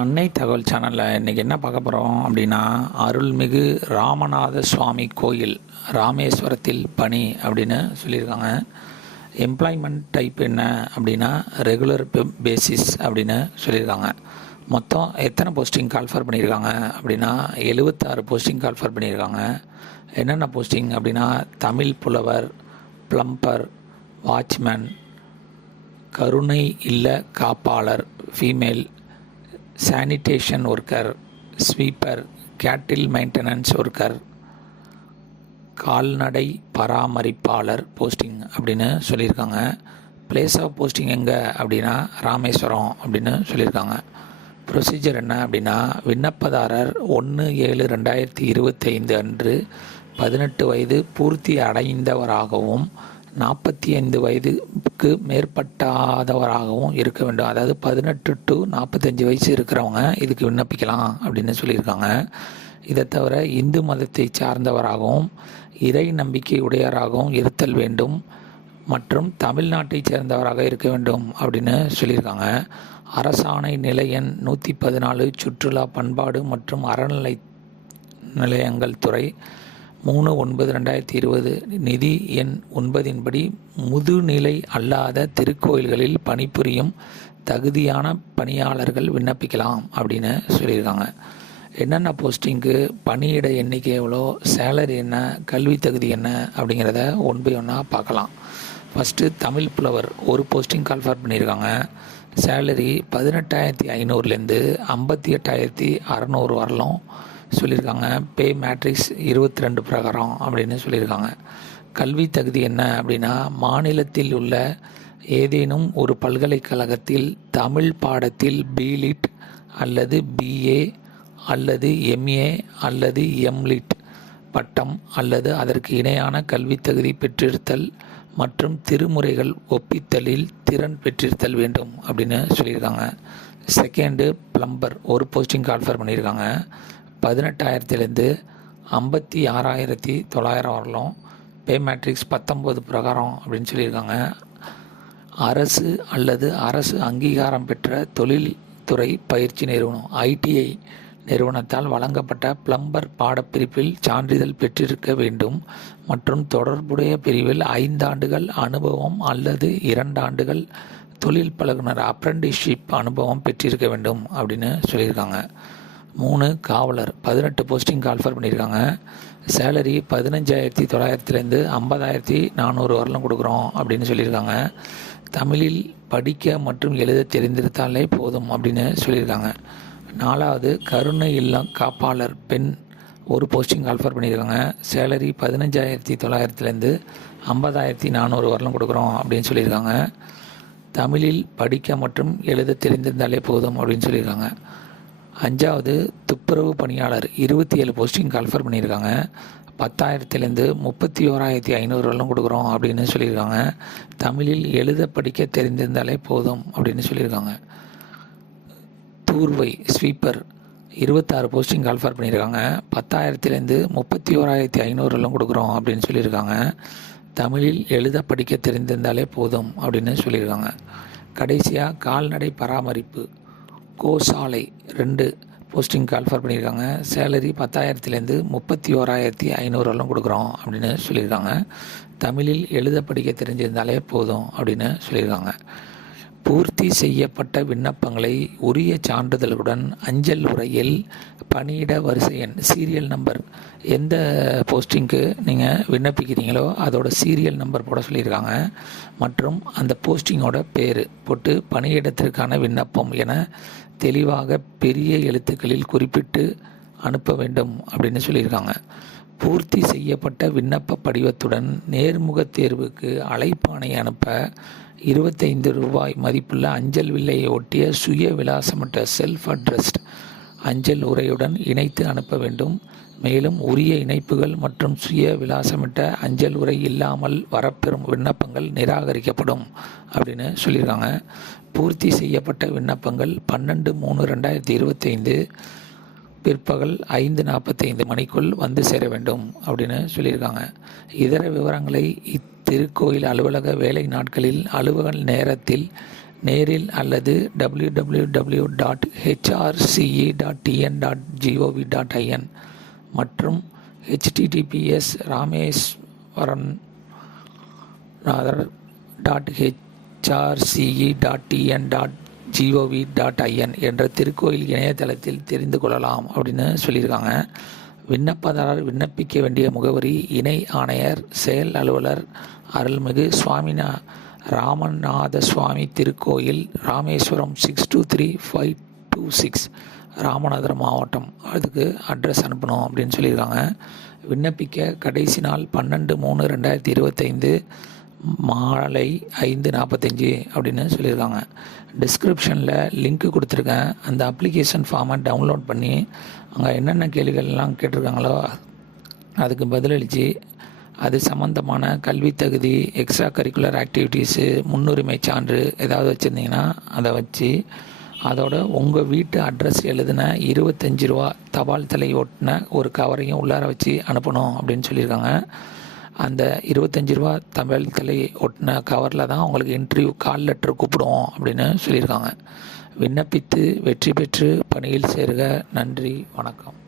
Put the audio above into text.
அன்னை தகவல் சேனலில் இன்றைக்கி என்ன பார்க்க போகிறோம் அப்படின்னா, அருள்மிகு ராமநாத சுவாமி கோயில் ராமேஸ்வரத்தில் பணி அப்படின்னு சொல்லியிருக்காங்க. எம்ப்ளாய்மெண்ட் டைப் என்ன அப்படின்னா ரெகுலர் பேசிஸ் அப்படின்னு சொல்லியிருக்காங்க. மொத்தம் எத்தனை போஸ்டிங் கால்ஃபர் பண்ணியிருக்காங்க அப்படின்னா 76 போஸ்டிங் கால்ஃபர் பண்ணியிருக்காங்க. என்னென்ன போஸ்டிங் அப்படின்னா தமிழ் புலவர், பிளம்பர், வாட்ச்மேன், கருணை இல்ல காப்பாளர் ஃபீமேல், சானிடேஷன் ஒர்க்கர், ஸ்வீப்பர், கேட்டில் மெயின்டெனன்ஸ் ஒர்க்கர், கால்நடை பராமரிப்பாளர் போஸ்டிங் அப்படின்னு சொல்லியிருக்காங்க. பிளேஸ் ஆஃப் போஸ்டிங் எங்கே அப்படின்னா ராமேஸ்வரம் அப்படின்னு சொல்லியிருக்காங்க. ப்ரொசீஜர் என்ன அப்படின்னா, விண்ணப்பதாரர் 1/7/2025 அன்று 18 வயது பூர்த்தி அடைந்தவராகவும் 45 வயதுக்கு மேற்பட்டாதவராகவும் இருக்க வேண்டும். அதாவது 18 to 45 வயசு இருக்கிறவங்க இதுக்கு விண்ணப்பிக்கலாம் அப்படின்னு சொல்லியிருக்காங்க. இதை தவிர இந்து மதத்தை சார்ந்தவராகவும் இறை நம்பிக்கை உடையவராகவும் இருத்தல் வேண்டும் மற்றும் தமிழ்நாட்டை சேர்ந்தவராக இருக்க வேண்டும் அப்படின்னு சொல்லியிருக்காங்க. அரசாணை நிலை எண் 114 சுற்றுலா பண்பாடு மற்றும் அறநிலை நிலையங்கள் துறை 3/9/2020 நிதி எண் 9 படி முதுநிலை அல்லாத திருக்கோயில்களில் பணிபுரியும் தகுதியான பணியாளர்கள் விண்ணப்பிக்கலாம் அப்படின்னு சொல்லியிருக்காங்க. என்னென்ன போஸ்டிங்கு, பணியிட எண்ணிக்கை எவ்வளோ, சேலரி என்ன, கல்வி தகுதி என்ன அப்படிங்கிறத ஒன் பை ஒன்னாக பார்க்கலாம். ஃபஸ்ட்டு தமிழ் புலவர் ஒரு போஸ்டிங் கால்ஃபர் பண்ணியிருக்காங்க. சேலரி 18,500லேருந்து 58,600 வரலாம் சொல்லியிருக்காங்க. பே மேட்ரிக்ஸ் 22 பிரகாரம் அப்படின்னு சொல்லியிருக்காங்க. கல்வி தகுதி என்ன அப்படின்னா, மாநிலத்தில் உள்ள ஏதேனும் ஒரு பல்கலைக்கழகத்தில் தமிழ் பாடத்தில் பிலிட் அல்லது பிஏ அல்லது எம்ஏ அல்லது எம்லிட் பட்டம் அல்லது அதற்கு இணையான கல்வி தகுதி பெற்றிருத்தல் மற்றும் திருமுறைகள் ஒப்பித்தலில் திறன் பெற்றிருத்தல் வேண்டும் அப்படின்னு சொல்லியிருக்காங்க. செகண்டு பிளம்பர் ஒரு போஸ்டிங் கால்ஃபர் பண்ணியிருக்காங்க. 18,000லேருந்து 56,900 வரலாம். பே மேட்ரிக்ஸ் 19 பிரகாரம் அப்படின்னு சொல்லியிருக்காங்க. அரசு அல்லது அரசு அங்கீகாரம் பெற்ற தொழில்துறை பயிற்சி நிறுவனம் ஐடிஐ நிறுவனத்தால் வழங்கப்பட்ட பிளம்பர் பாடப்பிரிப்பில் சான்றிதழ் பெற்றிருக்க வேண்டும் மற்றும் தொடர்புடைய பிரிவில் 5 ஆண்டுகள் அனுபவம் அல்லது 2 ஆண்டுகள் தொழில் பழகுனர் அப்ரெண்டிஸ்ஷிப் அனுபவம் பெற்றிருக்க வேண்டும் அப்படின்னு சொல்லியிருக்காங்க. 3 காவலர் 18 போஸ்டிங் கால்ஃபர் பண்ணியிருக்காங்க. சேலரி 15,900லேருந்து 50,400 வரலாம் கொடுக்குறோம் அப்படின்னு சொல்லியிருக்காங்க. தமிழில் படிக்க மற்றும் எழுத தெரிந்திருந்தாலே போதும் அப்படின்னு சொல்லியிருக்காங்க. 4வது கருணை இல்லம் காப்பாளர் பெண் ஒரு போஸ்டிங் கால்ஃபர் பண்ணியிருக்காங்க. சேலரி 15,900லேருந்து 50,400 வரலாம் கொடுக்குறோம் அப்படின்னு சொல்லியிருக்காங்க. தமிழில் படிக்க மற்றும் எழுத தெரிந்திருந்தாலே போதும் அப்படின்னு சொல்லியிருக்காங்க. 5வது துப்புரவு பணியாளர் 27 போஸ்டிங் கால்ஃபர் பண்ணியிருக்காங்க. 10,000லேருந்து 31,500 வரலாம் கொடுக்குறோம் அப்படின்னு சொல்லியிருக்காங்க. தமிழில் எழுத படிக்க தெரிந்திருந்தாலே போதும் அப்படின்னு சொல்லியிருக்காங்க. தூர்வை ஸ்வீப்பர் 26 போஸ்டிங் கால்ஃபர் பண்ணியிருக்காங்க. 10,000லேருந்து 31,500 வரலாம் கொடுக்குறோம் அப்படின்னு சொல்லியிருக்காங்க. தமிழில் எழுத படிக்க தெரிந்திருந்தாலே போதும் அப்படின்னு சொல்லியிருக்காங்க. கடைசியாக கால்நடை பராமரிப்பு கோசாலை 2 போஸ்டிங் கால்ஃபர் பண்ணியிருக்காங்க. சேலரி 10,000லேருந்து 31,500 வரலாம் கொடுக்குறோம் அப்படின்னு சொல்லியிருக்காங்க. தமிழில் எழுத படிக்க தெரிஞ்சிருந்தாலே போதும் அப்படின்னு சொல்லியிருக்காங்க. பூர்த்தி செய்யப்பட்ட விண்ணப்பங்களை உரிய சான்றிதழ்களுடன் அஞ்சல் உறையில் பணியிட வரிசை எண் சீரியல் நம்பர் எந்த போஸ்டிங்க்கு நீங்கள் விண்ணப்பிக்கிறீங்களோ அதோட சீரியல் நம்பர் போட சொல்லியிருக்காங்க மற்றும் அந்த போஸ்டிங்கோட பேர் போட்டு பணியிடத்திற்கான விண்ணப்பம் என தெளிவாக பெரிய எழுத்துக்களில் குறிப்பிட்டு அனுப்ப வேண்டும் அப்படின்னு சொல்லியிருக்காங்க. பூர்த்தி செய்யப்பட்ட விண்ணப்ப படிவத்துடன் நேர்முக தேர்வுக்கு அழைப்பாணை அனுப்ப 25 ரூபாய் மதிப்புள்ள அஞ்சல் வில்லையை ஒட்டிய சுய விலாசமற்ற செல்ஃப் அட்ரஸ்ட் அஞ்சல் உரையுடன் இணைத்து அனுப்ப வேண்டும். மேலும் உரிய இணைப்புகள் மற்றும் சுய விலாசமிட்ட அஞ்சல் உரை இல்லாமல் வரப்பெறும் விண்ணப்பங்கள் நிராகரிக்கப்படும் அப்படின்னு சொல்லியிருக்காங்க. பூர்த்தி செய்யப்பட்ட விண்ணப்பங்கள் 12/3/2025 பிற்பகல் 5:45 மணிக்குள் வந்து சேர வேண்டும் அப்படின்னு சொல்லியிருக்காங்க. இதர விவரங்களை இத்திருக்கோயில் அலுவலக வேலை நாட்களில் அலுவலக நேரத்தில் நேரில் அல்லது www.hrce.tn.gov.in மற்றும் https://rameswaran.hrce.tn.gov.in என்ற திருக்கோயில் இணையதளத்தில் தெரிந்து கொள்ளலாம் அப்படின்னு சொல்லியிருக்காங்க. விண்ணப்பதாரர் விண்ணப்பிக்க வேண்டிய முகவரி: இணை ஆணையர், செயல் அலுவலர், அருள்மிகு ராமநாத சுவாமி திருக்கோயில், ராமேஸ்வரம் 623526, ராமநாதபுரம் மாவட்டம். அதுக்கு அட்ரஸ் அனுப்பணும் அப்படின்னு சொல்லியிருக்காங்க. விண்ணப்பிக்க கடைசி நாள் 12/3/2025 மாலை 5:45 அப்படின்னு சொல்லியிருக்காங்க. டிஸ்கிரிப்ஷனில் லிங்க்கு கொடுத்துருக்கேன். அந்த அப்ளிகேஷன் ஃபார்மை டவுன்லோட் பண்ணி அங்கே என்னென்ன கேள்விகள்லாம் கேட்டிருக்காங்களோ அதுக்கு பதிலளித்து அது சம்மந்தமான கல்வி தகுதி, எக்ஸ்ட்ரா கரிக்குலர் ஆக்டிவிட்டீஸு, முன்னுரிமை சான்று ஏதாவது வச்சுருந்தீங்கன்னா அதை வச்சு அதோட உங்கள் வீட்டு அட்ரஸ் எழுதின 25 ரூபா தபால் தலை ஒட்டின ஒரு கவரையும் உள்ளார வச்சு அனுப்பணும் அப்படின்னு சொல்லியிருக்காங்க. அந்த 25 ரூபா தபால் தலை ஒட்டின கவரில் தான் உங்களுக்கு இன்டர்வியூ கால் லெட்டர் கூப்பிடுவோம் அப்படின்னு சொல்லியிருக்காங்க. விண்ணப்பித்து வெற்றி பெற்று பணியில் சேருக. நன்றி, வணக்கம்.